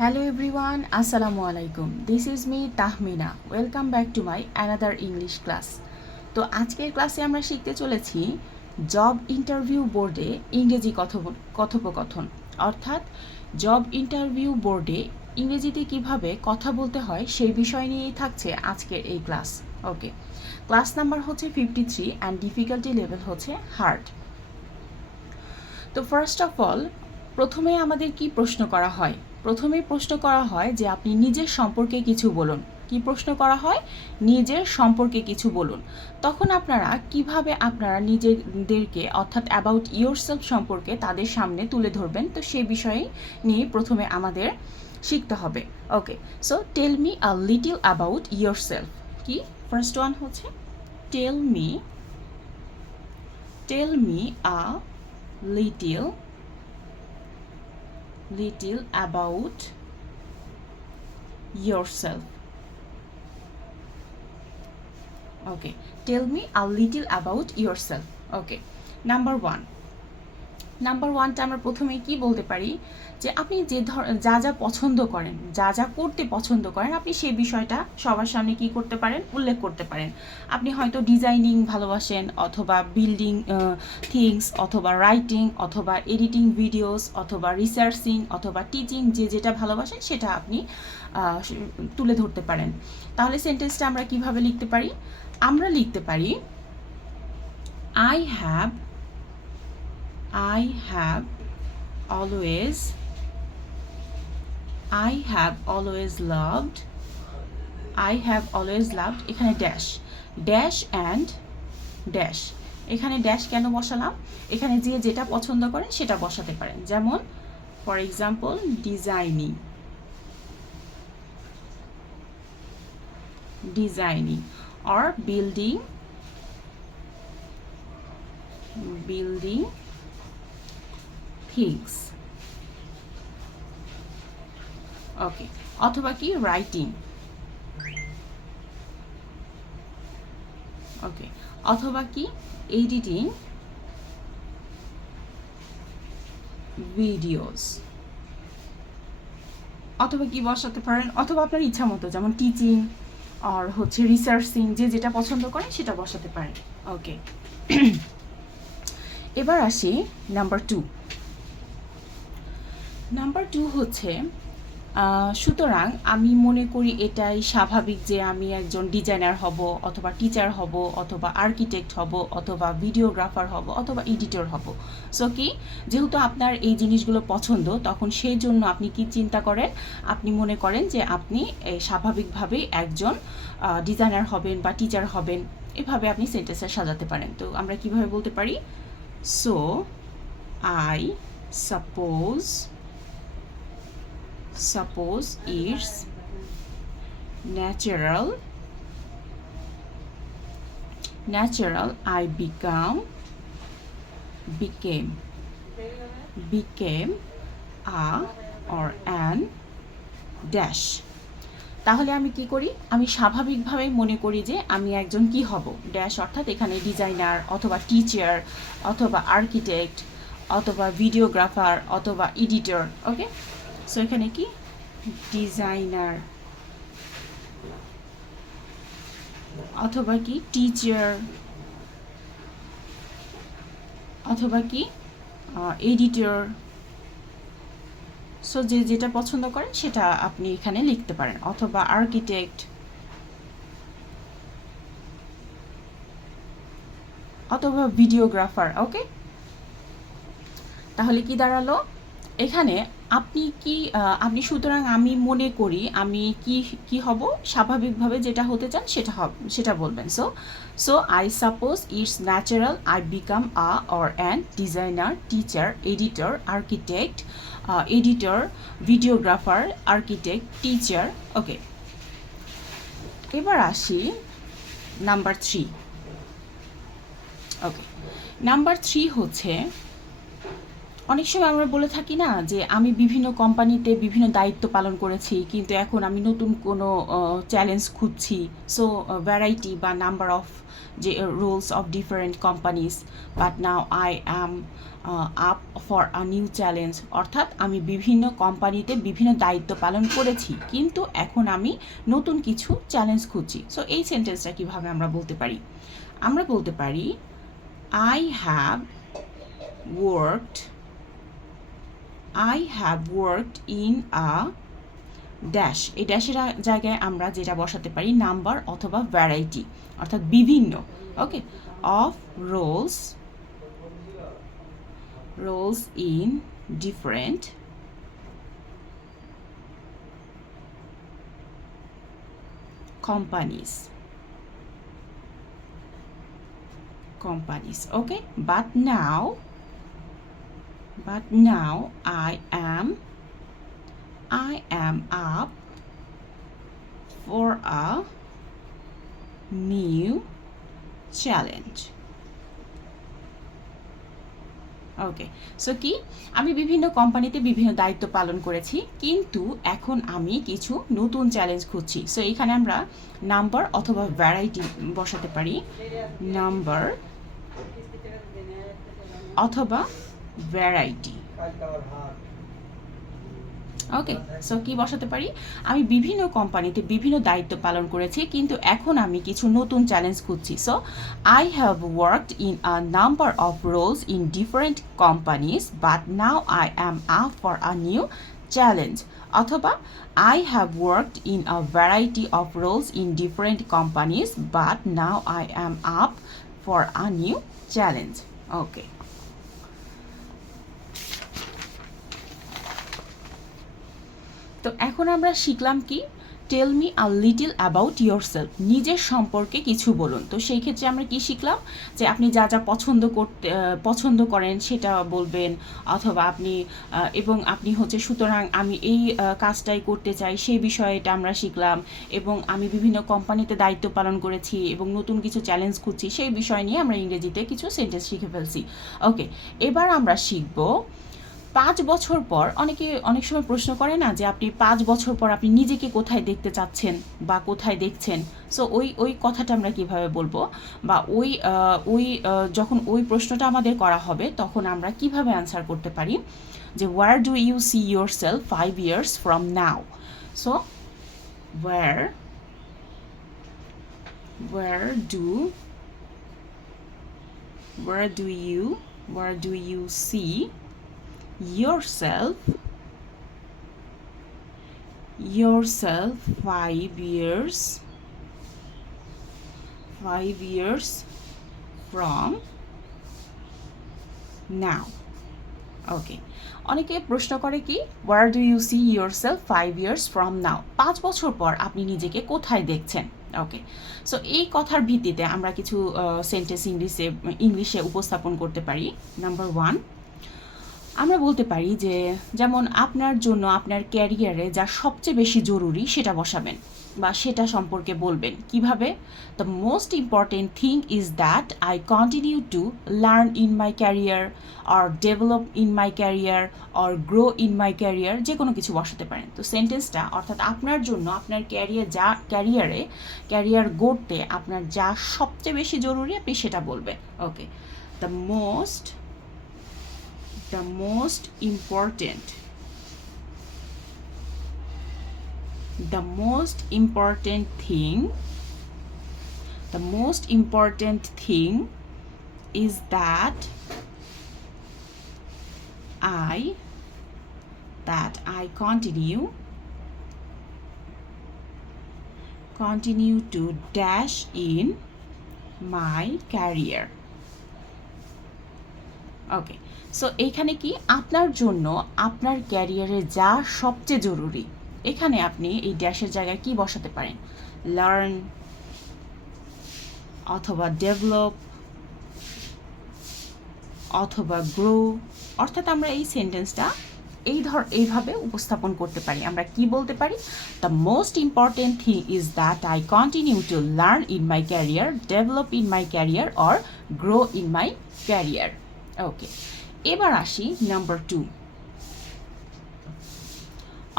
Hello everyone, Assalamu alaikum. This is me Tahmina. Welcome back to my another English class. তো আজকের ক্লাসে আমরা শিখতে চলেছি জব ইন্টারভিউ বোর্ডে ইংরেজি কথোপকথন অর্থাৎ জব ইন্টারভিউ বোর্ডে ইংরেজিতে কিভাবে কথা বলতে হয় সেই বিষয় নিয়েই থাকছে আজকের এই ক্লাস। ওকে, ক্লাস নাম্বার হচ্ছে 53 অ্যান্ড ডিফিকাল্টি লেভেল হচ্ছে হার্ড। তো ফার্স্ট অফ অল প্রথমে আমাদের কি প্রশ্ন করা হয়? প্রথমেই প্রশ্ন করা হয় যে আপনি নিজের সম্পর্কে কিছু বলুন। কি প্রশ্ন করা হয়? নিজের সম্পর্কে কিছু বলুন। তখন আপনারা কিভাবে আপনারা নিজেদেরকে অর্থাৎ অ্যাবাউট ইয়োরসেলফ সম্পর্কে তাদের সামনে তুলে ধরবেন, তো সেই বিষয়ে নিয়ে প্রথমে আমাদের শিখতে হবে। Okay, so tell me a little about yourself. কি ফার্স্ট ওয়ান হচ্ছে tell me a little about yourself. Okay, tell me a little about yourself. Okay, number ওয়ানটা আমরা প্রথমে কি বলতে পারি যে আপনি যা যা পছন্দ করেন, যা যা করতে পছন্দ করেন, আপনি সেই বিষয়টা সবার সামনে কি করতে পারেন? উল্লেখ করতে পারেন। আপনি হয়তো ডিজাইনিং ভালোবাসেন, অথবা বিল্ডিং থিংস, অথবা রাইটিং, অথবা এডিটিং ভিডিওস, অথবা রিসার্চিং, অথবা টিচিং, যে যেটা ভালোবাসেন সেটা আপনি তুলে ধরতে পারেন। তাহলে সেন্টেন্সটা আমরা কিভাবে লিখতে পারি? আমরা লিখতে পারি I have always loved এখানে ড্যাশ অ্যান্ড ড্যাশ। এখানে ড্যাশ কেন বসালাম? এখানে যে যেটা পছন্দ করেন সেটা বসাতে পারেন। যেমন for example designing or building things. ওকে, অথবা কি রাইটিং। ওকে, অথবা কি এডিটিং ভিডিওস, অথবা কি বসাতে পারেন, অথবা আপনার ইচ্ছা মতো, যেমন টিচিং আর হচ্ছে রিসার্চিং, যে যেটা পছন্দ করেন সেটা বসাতে পারেন। ওকে, এবার আসি নাম্বার টু হচ্ছে সুতরাং আমি মনে করি এটাই স্বাভাবিক যে আমি একজন ডিজাইনার হব, অথবা টিচার হব, অথবা আর্কিটেক্ট হব, অথবা ভিডিওগ্রাফার হব, অথবা এডিটর হব। সো কি, যেহেতু আপনার এই জিনিসগুলো পছন্দ, তখন সেই জন্য আপনি কি চিন্তা করেন? আপনি মনে করেন যে আপনি স্বাভাবিকভাবেই একজন ডিজাইনার হবেন বা টিচার হবেন। এভাবে আপনি সেন্টেন্সটা সাজাতে পারেন। তো আমরা কিভাবে বলতে পারি? So I suppose it's natural I became a or an dash। তাহলে আমি কি করি? আমি স্বাভাবিকভাবে মনে করি যে আমি একজন কি হব? ড্যাশ, অর্থাৎ এখানে ডিজাইনার, অথবা টিচার, অথবা আর্কিটেক্ট, অথবা ভিডিওগ্রাফার, অথবা এডিটর। ওকে, সো এখানে কি ডিজাইনার, অথবা কি টিচার, অথবা কি এডিটর। সো যে যেটা পছন্দ করেন সেটা আপনি এখানে লিখতে পারেন, অথবা আর্কিটেক্ট, অথবা ভিডিওগ্রাফার। ওকে, তাহলে কি দাঁড়ালো এখানে? আপনি সুতরাং আমি মনে করি আমি কি হব? স্বাভাবিকভাবে যেটা হতে চান সেটা বলবেন। So I suppose it's natural I become a or an designer, teacher, editor, architect, videographer, architect, teacher. Okay, এবার আসি নাম্বার 3। ওকে, নাম্বার 3 হচ্ছে অনেক সময় আমরা বলে থাকি না যে আমি বিভিন্ন কোম্পানিতে বিভিন্ন দায়িত্ব পালন করেছি, কিন্তু এখন আমি নতুন কোনো চ্যালেঞ্জ খুঁজছি। সো ভ্যারাইটি বা নাম্বার অফ যে roles of different companies, but now I am up for a new challenge. অর্থাৎ আমি বিভিন্ন কোম্পানিতে বিভিন্ন দায়িত্ব পালন করেছি, কিন্তু এখন আমি নতুন কিছু চ্যালেঞ্জ খুঁজছি। সো এই সেন্টেন্সটা কীভাবে আমরা বলতে পারি? আমরা বলতে পারি I have worked in a dash. এই ড্যাশের জায়গায় আমরা যেটা বসাতে পারি নাম্বার অথবা ভ্যারাইটি, অর্থাৎ বিভিন্ন, okay, of roles in different companies, okay, but now I am up for a new challenge. Okay, so কি, আমি বিভিন্ন কোম্পানিতে বিভিন্ন দায়িত্ব পালন করেছি, কিন্তু এখন আমি কিছু নতুন চ্যালেঞ্জ খুঁজছি। সো এখানে আমরা নাম্বার অথবা ভ্যারাইটি বসাতে পারি, নাম্বার অথবা ভ্যারাইটি। ওকে, সো কি বসাতে পারি? আমি বিভিন্ন কোম্পানিতে বিভিন্ন দায়িত্ব পালন করেছি, কিন্তু এখন আমি কিছু নতুন চ্যালেঞ্জ খুঁজছি। So I have worked in a number of roles in different companies, but now I am up for a new challenge. অথবা I have worked in a variety of roles in different companies, but now I am up for a new challenge. Okay, তো এখন আমরা শিখলাম কি, tell me a little about yourself, নিজের সম্পর্কে কিছু বলুন। তো সেই ক্ষেত্রে আমরা কি শিখলাম যে আপনি যা যা পছন্দ করেন সেটা বলবেন, অথবা আপনি এবং আপনি হচ্ছে সুতরাং আমি এই কাজটাই করতে চাই সেই বিষয়টা আমরা শিখলাম, এবং আমি বিভিন্ন কোম্পানিতে দায়িত্ব পালন করেছি এবং নতুন কিছু চ্যালেঞ্জ খুঁজছি, সেই বিষয় নিয়ে আমরা ইংরেজিতে কিছু সেন্টেন্স শিখে ফেলছি। ওকে, এবার আমরা শিখব 5 বছর পর। অনেক সময় প্রশ্ন করে না যে আপনি 5 বছর পর আপনি নিজেকে কোথায় দেখতে চাচ্ছেন বা কোথায় দেখছেন। সো ওই কথাটা আমরা কিভাবে বলবো, বা যখন ওই প্রশ্নটা আমাদের করা হবে তখন আমরা কিভাবে অ্যান্সার করতে পারি যে where do you see yourself 5 years from now? So where do you see yourself 5 years from now? ওকে, অনেকে প্রশ্ন করে কি, where do you see yourself 5 years from now? 5 বছর পর আপনি নিজেকে কোথায় দেখছেন? ওকে, সো এই কথার ভিত্তিতে আমরা কিছু সেন্টেন্স ইংলিশে উপস্থাপন করতে পারি। নাম্বার 1, আমরা বলতে পারি যে যেমন আপনার জন্য আপনার ক্যারিয়ারে যা সবচেয়ে বেশি জরুরি সেটা বসাবেন বা সেটা সম্পর্কে বলবেন। কিভাবে? The most important thing is that I continue to learn in my career, or develop in my career, or grow in my career, যে কোনো কিছু বসাতে পারেন। তো সেন্টেন্সটা অর্থাৎ আপনার জন্য আপনার ক্যারিয়ার গড়তে আপনার যা সবচেয়ে বেশি জরুরি আপনি সেটা বলবেন। ওকে, the most important thing is that I continue to dash in my career. Okay, so এইখানে কি, আপনার জন্য আপনার ক্যারিয়ারে যা সবচেয়ে জরুরি, এখানে আপনি এই ড্যাশের জায়গায় কি বসাতে পারেন? লার্ন অথবা ডেভেলপ অথবা গ্রো। অর্থাৎ আমরা এই সেন্টেন্সটা এইভাবে উপস্থাপন করতে পারি। আমরা কি বলতে পারি? The most important thing is that I continue to learn in my career, develop in my career, or grow in my career. Okay, এবার আসি নাম্বার 2।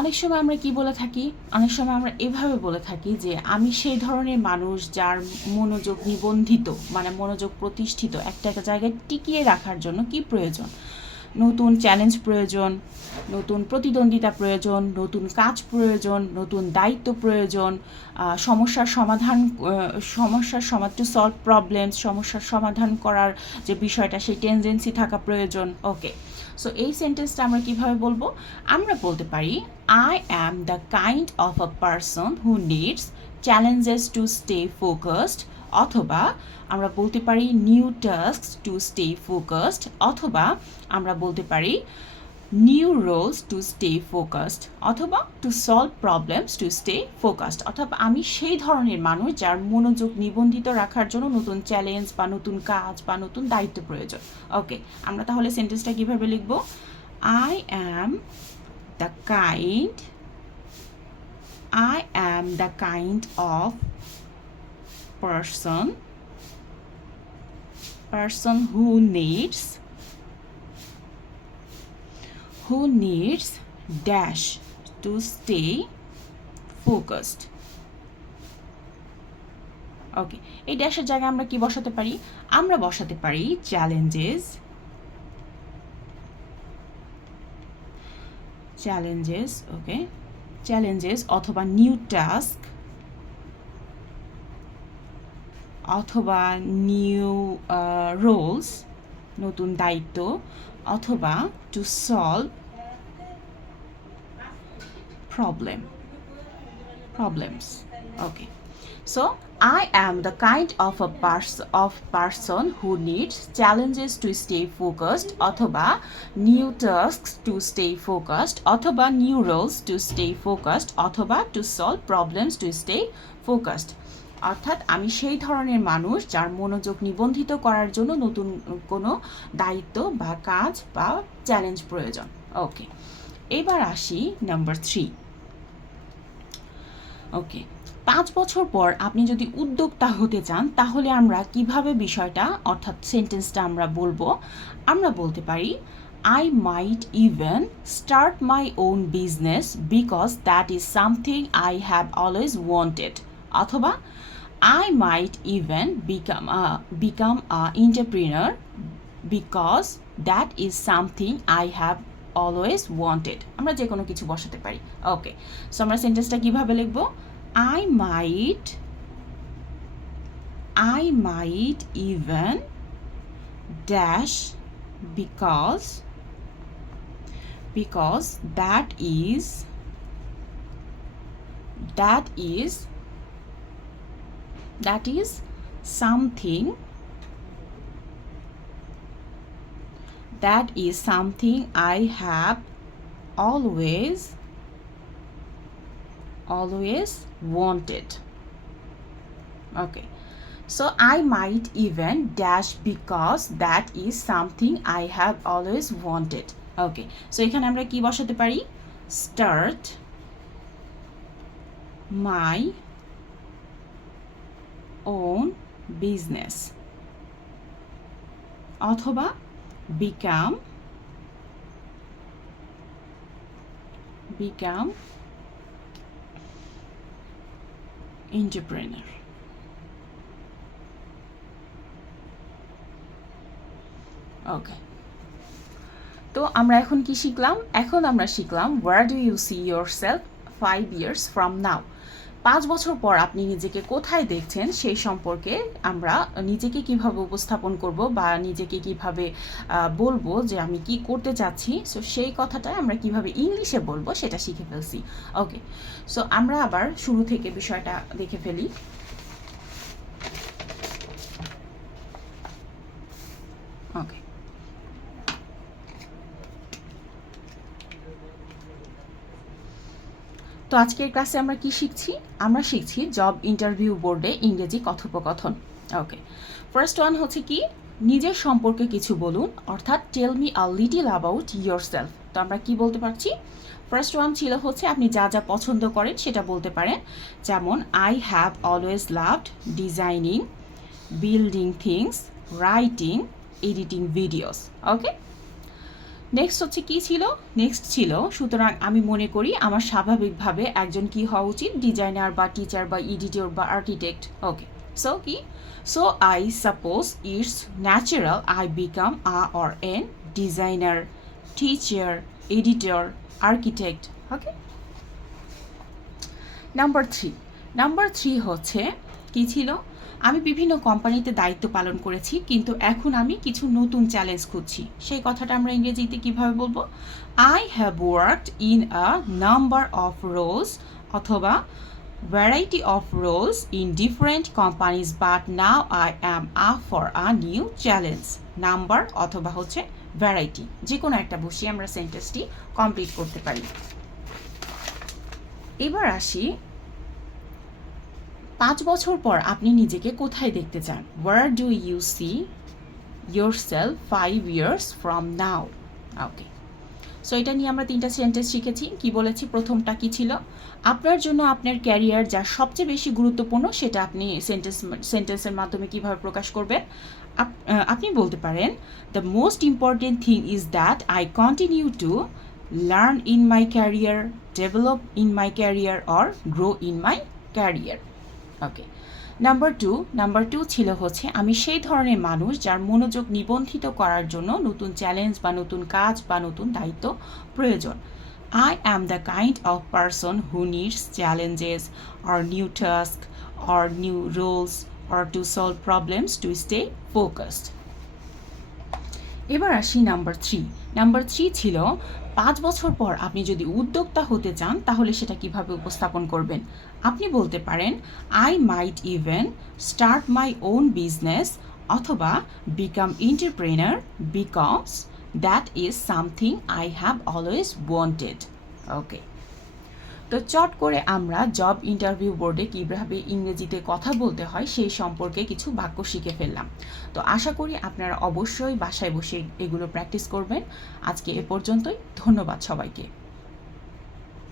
অনেক সময় আমরা কি বলে থাকি, অনেক সময় আমরা এভাবে বলে থাকি যে আমি সেই ধরনের মানুষ যার মনোযোগ নিবন্ধিত, মানে মনোযোগ প্রতিষ্ঠিত একটা জায়গায় টিকিয়ে রাখার জন্য কি প্রয়োজন, নতুন চ্যালেঞ্জ প্রয়োজন, নতুন প্রতিদ্বন্দ্বিতা প্রয়োজন, নতুন কাজ প্রয়োজন, নতুন দায়িত্ব প্রয়োজন, সমস্যার সমাধান টু সলভ প্রবলেমস, সমস্যার সমাধান করার যে বিষয়টা সেই টেন্ডেন্সি থাকা প্রয়োজন। ওকে, সো এই সেন্টেন্সটা আমরা কিভাবে বলবো? আমরা বলতে পারি I am the kind of a person who needs challenges to stay focused, অথবা আমরা বলতে পারি new tasks to stay focused, অথবা আমরা বলতে পারি new roles to stay focused, অথবা to solve problems to stay focused. অথবা আমি সেই ধরনের মানুষ যার মনোযোগ নিবন্ধিত রাখার জন্য নতুন চ্যালেঞ্জ বা নতুন কাজ বা নতুন দায়িত্ব প্রয়োজন। ওকে, আমরা তাহলে সেন্টেন্সটা কীভাবে লিখব? I am the kind of person who needs dash to stay focused. ওকে, এই ড্যাশের জায়গায় আমরা কি বসাতে পারি? আমরা বসাতে পারি চ্যালেঞ্জেস অথবা নিউ টাস্ক অথবা নিউ রোলস, নতুন দায়িত্ব, অথবা to solve problems. Okay, so I am the kind of a person who needs challenges to stay focused, অথবা new tasks to stay focused, অথবা new roles to stay focused, অথবা to solve problems to stay focused. অর্থাৎ আমি সেই ধরনের মানুষ যার মনোযোগ নিবন্ধিত করার জন্য নতুন কোনো দায়িত্ব বা কাজ বা চ্যালেঞ্জ প্রয়োজন। ওকে, এবার আসি নাম্বার 3। ওকে, 5 বছর পর আপনি যদি উদ্যোক্তা হতে চান তাহলে আমরা কিভাবে বিষয়টা অর্থাৎ সেন্টেন্সটা আমরা বলবো? আমরা বলতে পারি I might even start my own business because that is something I have always wanted, অথবা I might even become a entrepreneur because that is something I have always wanted. আমরা যে কোনো কিছু বসাতে পারি। ওকে, সো আমরা সেন্টেন্সটা কিভাবে লিখব? I might even dash because that is something I have always wanted. Okay, so I might even dash because that is something I have always wanted. Okay, so এখানে আমরা কি বসাতে পারি? Start my own business, অথবা become entrepreneur. ওকে, তো আমরা এখন কি শিখলাম? এখন আমরা শিখলাম where do you see yourself 5 years from now? 5 বছর পর আপনি নিজেকে কোথায় দেখছেন সেই সম্পর্কে আমরা নিজেকে কিভাবে উপস্থাপন করব বা নিজেকে কিভাবে বলবো যে আমি কি করতে চাচ্ছি, সো সেই কথাটা আমরা কিভাবে ইংলিশে বলবো সেটা শিখে ফেলছি। ওকে, সো আমরা আবার শুরু থেকে বিষয়টা দেখে ফেলি। ওকে, তো আজকের ক্লাসে আমরা কি শিখছি? আমরা শিখছি জব ইন্টারভিউ বোর্ডে ইংরেজি কথোপকথন। ওকে, ফার্স্ট ওয়ান হচ্ছে কি, নিজের সম্পর্কে কিছু বলুন, অর্থাৎ tell me a little about yourself. তো আমরা কি বলতে পারছি? ফার্স্ট ওয়ান ছিল হচ্ছে আপনি যা যা পছন্দ করেন সেটা বলতে পারেন, যেমন I have always loved designing, building things, writing, editing videos. Okay, next হচ্ছে কি ছিল, নেক্সট ছিল সুতরাং আমি মনে করি আমার স্বাভাবিকভাবে একজন কি হওয়া উচিত, ডিজাইনার বা টিচার বা এডিটর বা আর্কিটেক্ট। ওকে, সো কি, so I suppose it's natural I become a or N designer, teacher, editor, architect. Okay, number three হচ্ছে কি ছিল, আমি বিভিন্ন কোম্পানিতে দায়িত্ব পালন করেছি কিন্তু এখন আমি কিছু নতুন চ্যালেঞ্জ খুঁজছি। সেই কথাটা আমরা ইংরেজিতে কিভাবে বলবো, I have worked in a number of roles অথবা variety of roles in different companies but now I am up for a new challenge. Number অথবা হচ্ছে ভ্যারাইটি, যে কোনো একটা বসিয়ে আমরা সেন্টেন্সটি কমপ্লিট করতে পারি। এবার আসি, 5 বছর পর আপনি নিজেকে কোথায় দেখতে চান? Where do you see yourself 5 years from now? Okay, so এটা নিয়ে আমরা 3টা সেন্টেন্স শিখেছি। কি বলেছি, প্রথমটা কি ছিল, আপনার জন্য আপনার ক্যারিয়ার যা সবচেয়ে বেশি গুরুত্বপূর্ণ সেটা আপনি সেন্টেন্সের মাধ্যমে কিভাবে প্রকাশ করবেন। আপনি বলতে পারেন, the most important thing is that I continue to learn in my career, develop in my career or grow in my career. Okay, number two ছিল হচ্ছে, আমি সেই ধরনের মানুষ যার মনোযোগ নিবন্ধিত করার জন্য নতুন চ্যালেঞ্জ বা নতুন কাজ বা নতুন দায়িত্ব প্রয়োজন। I am the kind of person who needs challenges or new task or new roles or to solve problems to stay focused. এবার আসি নাম্বার থ্রি ছিল, 5 বছর পর আপনি যদি উদ্যোক্তা হতে চান তাহলে সেটা কিভাবে উপস্থাপন করবেন। আপনি বলতে পারেন, I might even start my own business অথবা become entrepreneur because that is something I have always wanted. Okay, তো চট করে আমরা জব ইন্টারভিউ বোর্ডে কীভাবে ইংরেজিতে কথা বলতে হয় সেই সম্পর্কে কিছু বাক্য শিখে ফেললাম। তো আশা করি আপনারা অবশ্যই বাসায় বসে এগুলো প্র্যাকটিস করবেন। আজকে এ পর্যন্তই, ধন্যবাদ সবাইকে।